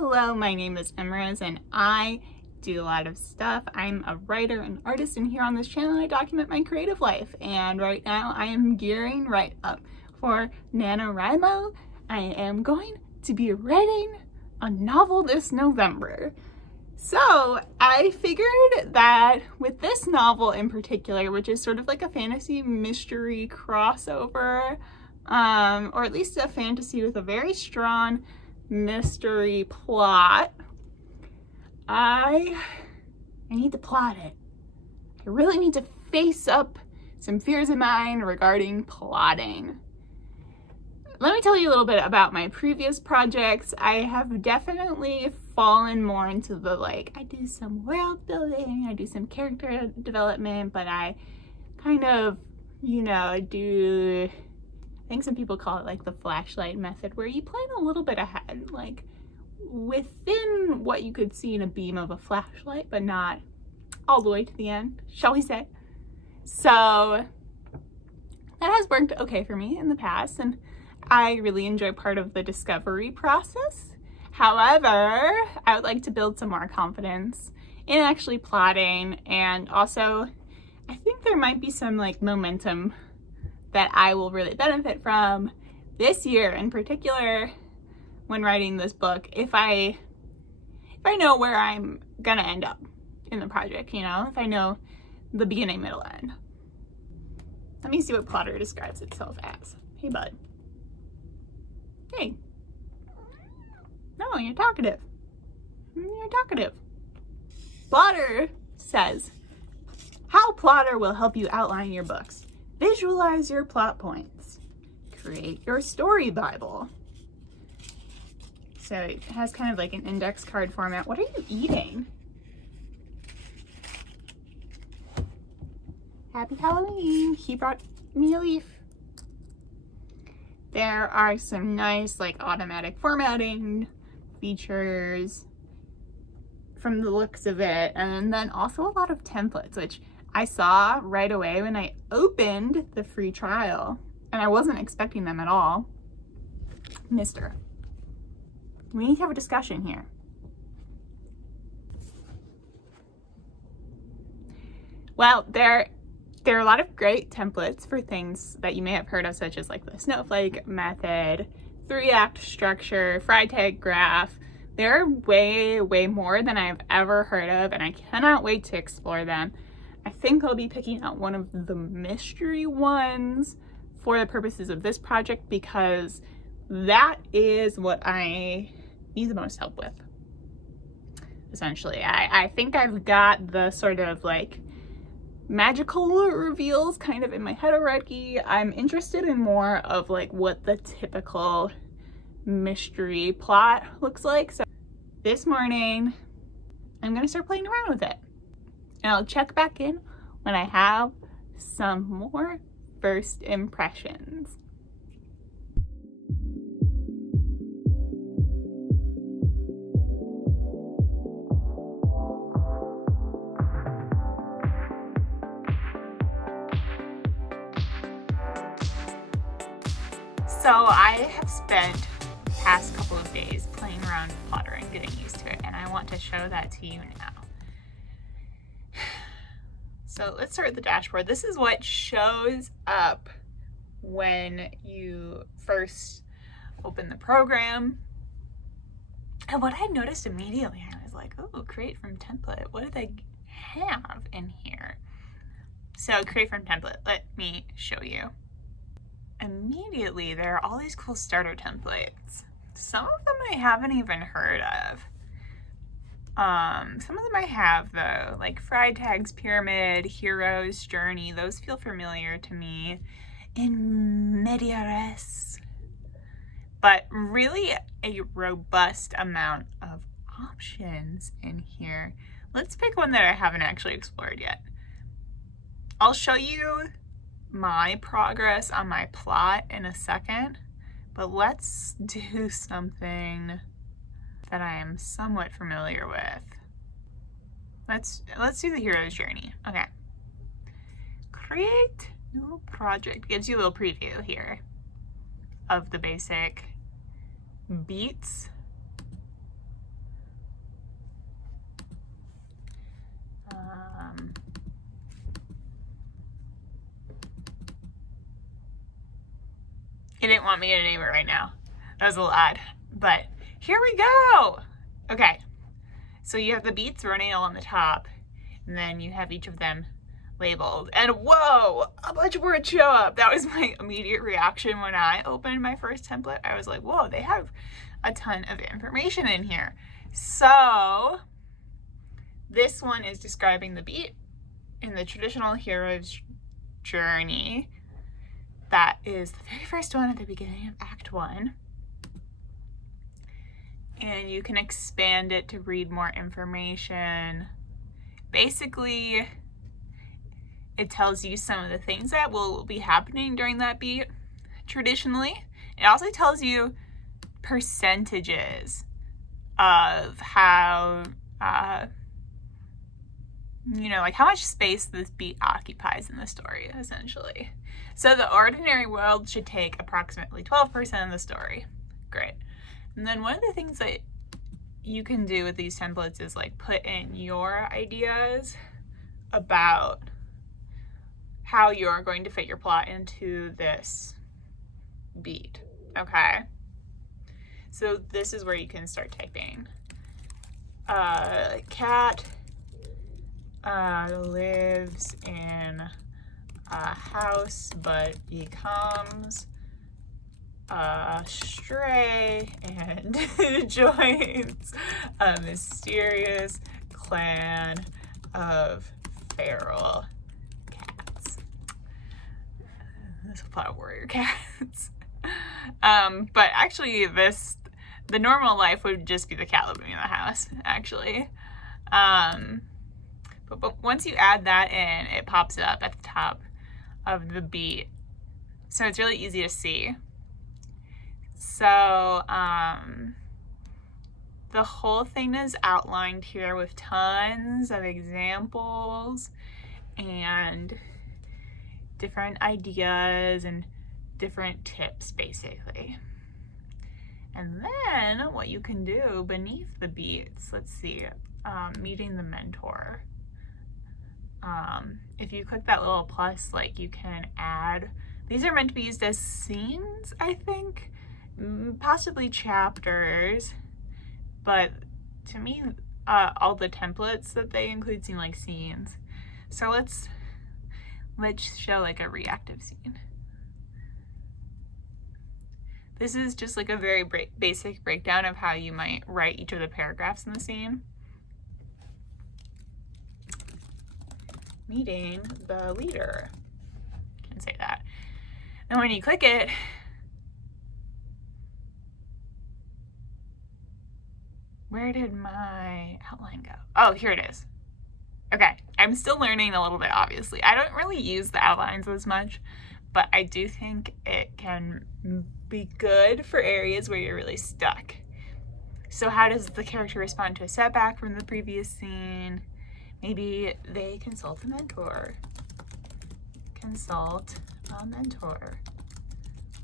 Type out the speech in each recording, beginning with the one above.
Hello, my name is Emrose and I do a lot of stuff. I'm a writer and artist, and here on this channel I document my creative life. And right now I am gearing right up for NaNoWriMo. I am going to be writing a novel this November. So I figured that with this novel in particular, which is sort of like a fantasy mystery crossover, or at least a fantasy with a very strong mystery plot, I need to plot it. I really need to face up some fears of mine regarding plotting. Let me tell you a little bit about my previous projects. I have definitely fallen more into the I do some world building, I do some character development, but I kind of, I think some people call it like the flashlight method, where you plan a little bit ahead, like within what you could see in a beam of a flashlight, but not all the way to the end, shall we say. So that has worked okay for me in the past, and I really enjoy part of the discovery process. However, I would like to build some more confidence in actually plotting, and also I think there might be some momentum that I will really benefit from this year in particular when writing this book, if I know where I'm gonna end up in the project, if I know the beginning, middle, end. Let me see what PLOTTR describes itself as. Hey, bud. Hey. No, you're talkative. You're talkative. PLOTTR says, how PLOTTR will help you outline your books. Visualize your plot points. Create your story Bible. So it has kind of like an index card format. What are you eating? Happy Halloween. He brought me a leaf. There are some nice automatic formatting features from the looks of it, and then also a lot of templates, which I saw right away when I opened the free trial, and I wasn't expecting them at all. Mister, we need to have a discussion here. Well, there are a lot of great templates for things that you may have heard of, such as the snowflake method, 3-act structure, fry tag graph. They're way, way more than I've ever heard of, and I cannot wait to explore them. I think I'll be picking out one of the mystery ones for the purposes of this project, because that is what I need the most help with, essentially. I think I've got the sort of magical reveals kind of in my head already. I'm interested in more of what the typical mystery plot looks like. So this morning, I'm gonna start playing around with it. And I'll check back in when I have some more first impressions. So I have spent the past couple of days playing around with PLOTTR and getting used to it, and I want to show that to you now. So let's start with the dashboard. This is what shows up when you first open the program. And what I noticed immediately, I was like, oh, create from template. What do they have in here? So create from template, let me show you. Immediately, there are all these cool starter templates. Some of them I haven't even heard of. Some of them I have though, like Fry Tags, Pyramid, Hero's Journey. Those feel familiar to me. In Media Res. But really a robust amount of options in here. Let's pick one that I haven't actually explored yet. I'll show you my progress on my plot in a second, but let's do something that I am somewhat familiar with. Let's do the hero's journey. Okay. Create new project. Gives you a little preview here of the basic beats want me to name it right now. That was a little odd, but here we go. Okay, so you have the beats running along the top, and then you have each of them labeled. And whoa, a bunch of words show up. That was my immediate reaction when I opened my first template. I was like, whoa, they have a ton of information in here. So this one is describing the beat in the traditional hero's journey. That is the very first one at the beginning of Act 1. And you can expand it to read more information. Basically, it tells you some of the things that will be happening during that beat traditionally. It also tells you percentages of how, like how much space this beat occupies in the story, essentially. So the ordinary world should take approximately 12% of the story. Great. And then one of the things that you can do with these templates is like put in your ideas about how you're going to fit your plot into this beat, okay? So this is where you can start typing. Cat lives in a house but becomes a stray and joins a mysterious clan of feral cats. There's a lot of warrior cats. But actually the normal life would just be the cat living in the house, actually. But once you add that in, it pops up at the top of the beat. So it's really easy to see. So the whole thing is outlined here with tons of examples and different ideas and different tips, basically. And then what you can do beneath the beats, let's see, meeting the mentor. If you click that little plus, like, you can add, these are meant to be used as scenes, I think, possibly chapters, but to me, all the templates that they include seem like scenes. So let's show like a reactive scene. This is just like a very basic breakdown of how you might write each of the paragraphs in the scene. Meeting the leader. Can say that. And when you click it, where did my outline go? Oh, here it is. Okay, I'm still learning a little bit, obviously. I don't really use the outlines as much, but I do think it can be good for areas where you're really stuck. So how does the character respond to a setback from the previous scene? Maybe they consult a mentor. Consult a mentor.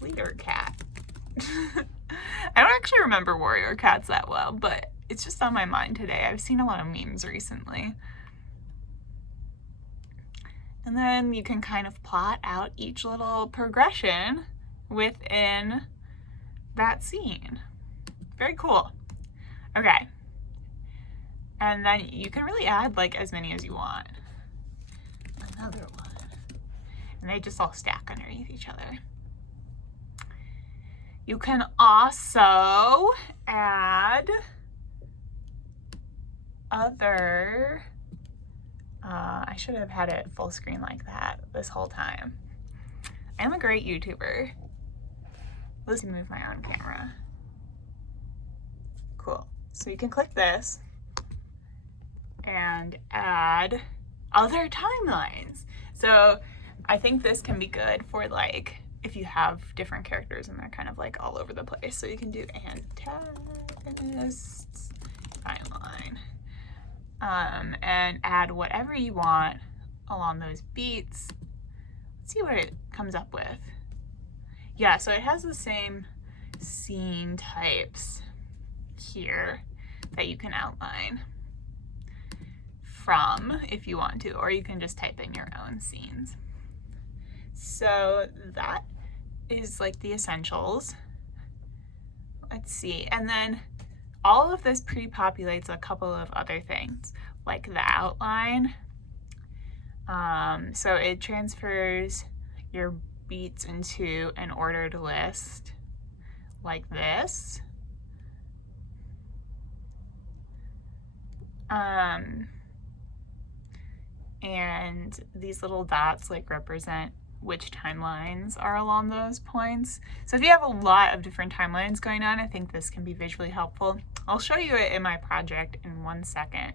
Leader cat. I don't actually remember warrior cats that well, but it's just on my mind today. I've seen a lot of memes recently. And then you can kind of plot out each little progression within that scene. Very cool. Okay. And then you can really add like as many as you want. Another one. And they just all stack underneath each other. You can also add other, I should have had it full screen like that this whole time. I'm a great YouTuber. Let's move my own camera. Cool. So you can click this and add other timelines. So I think this can be good for like if you have different characters and they're kind of like all over the place. So you can do antagonists timeline and add whatever you want along those beats. Let's see what it comes up with. Yeah, so it has the same scene types here that you can outline from if you want to, or you can just type in your own scenes. So that is like the essentials. Let's see. And then all of this pre-populates a couple of other things, like the outline. So it transfers your beats into an ordered list like this. And these little dots like represent which timelines are along those points. So if you have a lot of different timelines going on, I think this can be visually helpful. I'll show you it in my project in 1 second.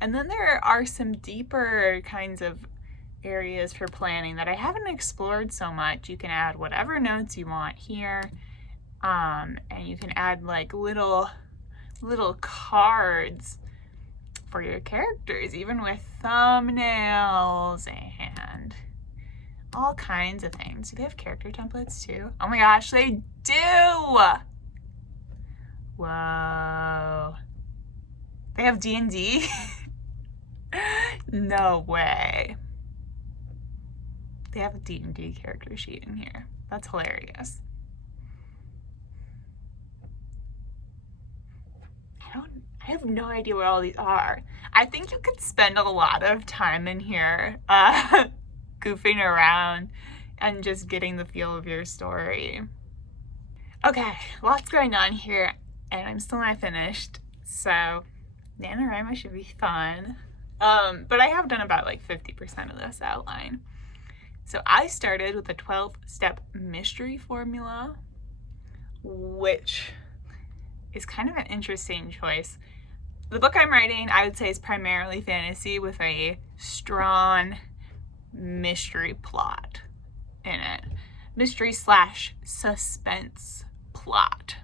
And then there are some deeper kinds of areas for planning that I haven't explored so much. You can add whatever notes you want here. And you can add like little cards for your characters, even with thumbnails and all kinds of things. Do they have character templates too? Oh my gosh, they do! Whoa. They have D&D? No way. They have a D&D character sheet in here. That's hilarious. I have no idea what all these are. I think you could spend a lot of time in here goofing around and just getting the feel of your story. Okay, lots going on here, and I'm still not finished, so NaNoWriMo should be fun. But I have done about like 50% of this outline. So I started with a 12-step mystery formula, which is kind of an interesting choice. The book I'm writing, I would say, is primarily fantasy with a strong mystery plot in it. Mystery / suspense plot.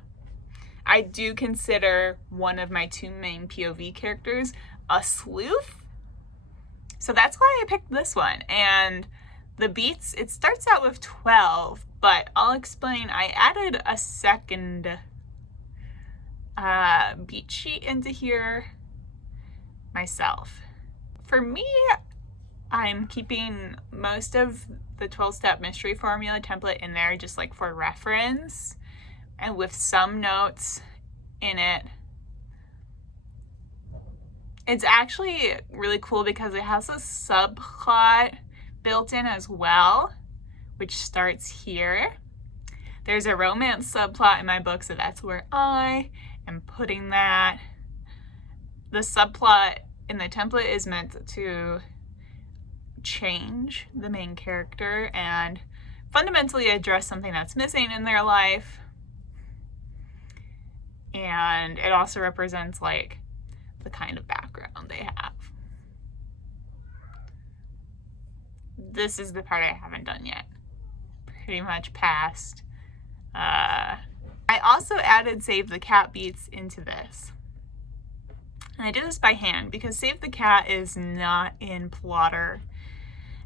I do consider one of my 2 main POV characters a sleuth. So that's why I picked this one. And the beats, it starts out with 12, but I'll explain. I added a second beat sheet into here myself. For me, I'm keeping most of the 12-step mystery formula template in there just like for reference and with some notes in it. It's actually really cool because it has a subplot built in as well, which starts here. There's a romance subplot in my book, so that's where I am putting that. The subplot in the template is meant to change the main character and fundamentally address something that's missing in their life. And it also represents like the kind of background they have. This is the part I haven't done yet. Pretty much past. I also added Save the Cat beats into this. And I did this by hand because Save the Cat is not in PLOTTR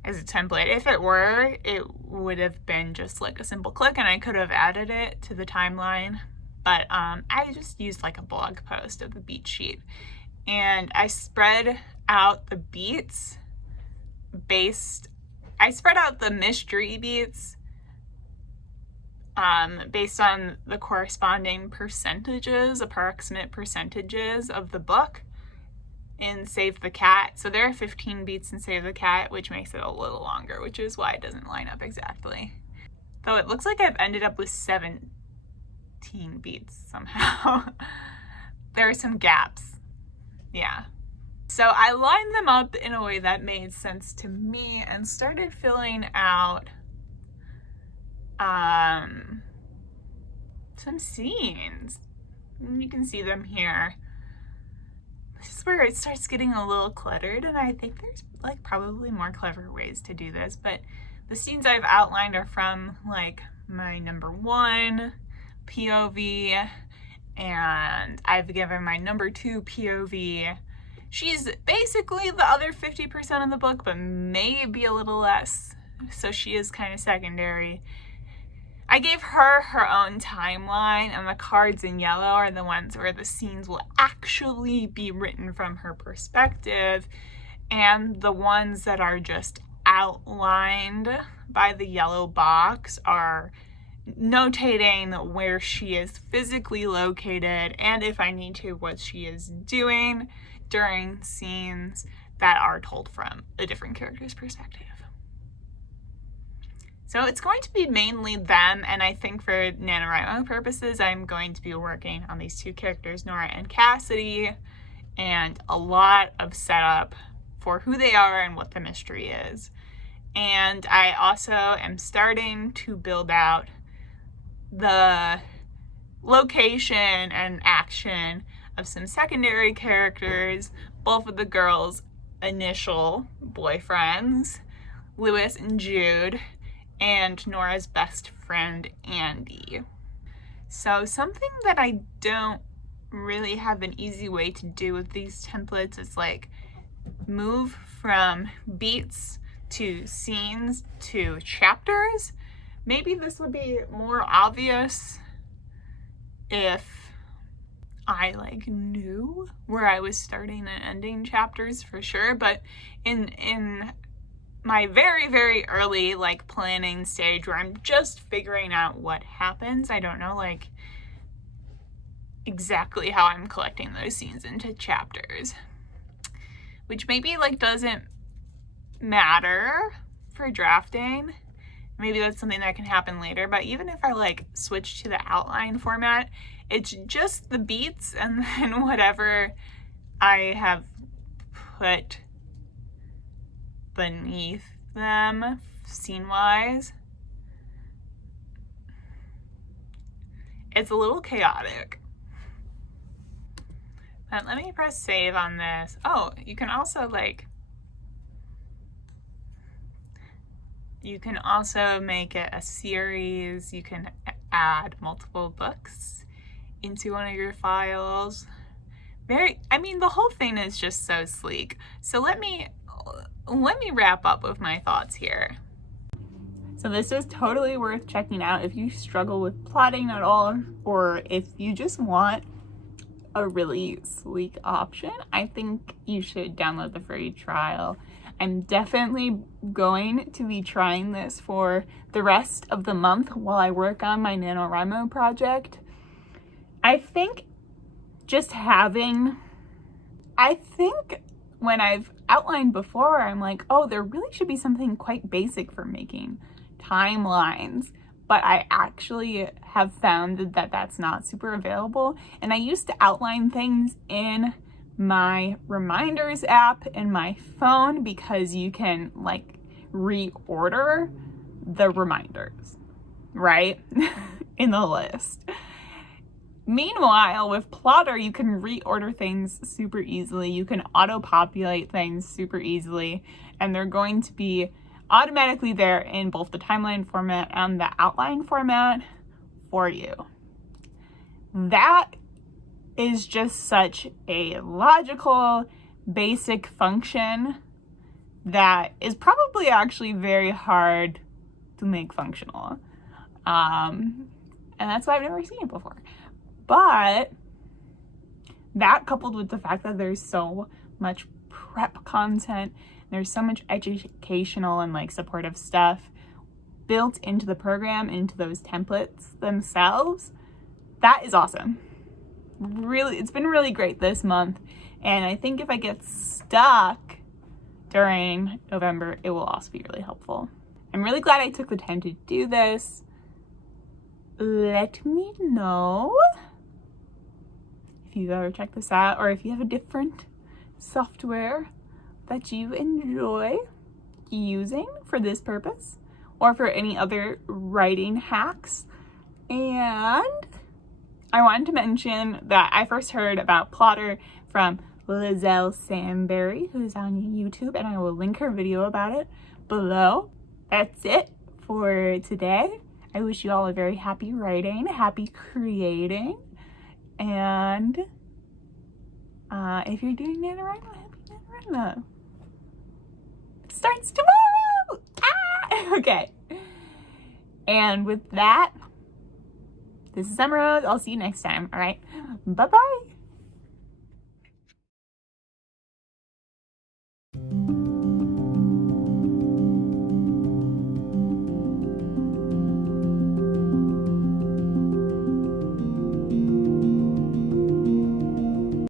as a template. If it were, it would have been just like a simple click and I could have added it to the timeline. But I just used like a blog post of the beat sheet. And I spread out the beats I spread out the mystery beats based on the corresponding percentages, approximate percentages of the book in Save the Cat. So there are 15 beats in Save the Cat, which makes it a little longer, which is why it doesn't line up exactly. Though it looks like I've ended up with 17 beats somehow. There are some gaps. Yeah. So I lined them up in a way that made sense to me and started filling out some scenes. And you can see them here. This is where it starts getting a little cluttered, and I think there's like probably more clever ways to do this, but the scenes I've outlined are from like my number 1 POV, and I've given my number 2 POV. She's basically the other 50% of the book, but maybe a little less, so she is kind of secondary. I gave her her own timeline, and the cards in yellow are the ones where the scenes will actually be written from her perspective, and the ones that are just outlined by the yellow box are notating where she is physically located, and if I need to, what she is doing during scenes that are told from a different character's perspective. So it's going to be mainly them, and I think for NaNoWriMo purposes, I'm going to be working on these two characters, Nora and Cassidy, and a lot of setup for who they are and what the mystery is. And I also am starting to build out the location and action of some secondary characters, both of the girls' initial boyfriends, Lewis and Jude, and Nora's best friend, Andy. So something that I don't really have an easy way to do with these templates is like move from beats to scenes to chapters. Maybe this would be more obvious if I like knew where I was starting and ending chapters for sure, but in my very, very early like planning stage where I'm just figuring out what happens, I don't know like exactly how I'm collecting those scenes into chapters, which maybe like doesn't matter for drafting. Maybe that's something that can happen later, but even if I like switch to the outline format, it's just the beats and then whatever I have put beneath them scene-wise. It's a little chaotic. But let me press save on this. Oh, you can also like, you can also make it a series. You can add multiple books into one of your files. I mean, the whole thing is just so sleek. So let me wrap up with my thoughts here. So this is totally worth checking out if you struggle with plotting at all, or if you just want a really sleek option. I think you should download the free trial. I'm definitely going to be trying this for the rest of the month while I work on my NaNoWriMo project. I think when I've outlined before, I'm like, oh, there really should be something quite basic for making timelines. But I actually have found that that's not super available. And I used to outline things in my reminders app in my phone because you can like reorder the reminders, right? in the list. Meanwhile, with PLOTTR, you can reorder things super easily. You can auto-populate things super easily, and they're going to be automatically there in both the timeline format and the outline format for you. That is just such a logical, basic function that is probably actually very hard to make functional. And that's why I've never seen it before. But that, coupled with the fact that there's so much prep content, there's so much educational and like supportive stuff built into the program, into those templates themselves, that is awesome. Really, it's been really great this month. And I think if I get stuck during November, it will also be really helpful. I'm really glad I took the time to do this. Let me know if you've ever checked this out, or if you have a different software that you enjoy using for this purpose, or for any other writing hacks. And I wanted to mention that I first heard about PLOTTR from Lizelle Samberry, who's on YouTube, and I will link her video about it below. That's it for today. I wish you all a very happy writing, happy creating, and if you're doing NaNoWriMo, happy NaNoWriMo. It starts tomorrow! Ah! Okay. And with that, this is Emerald. I'll see you next time, all right? Bye-bye.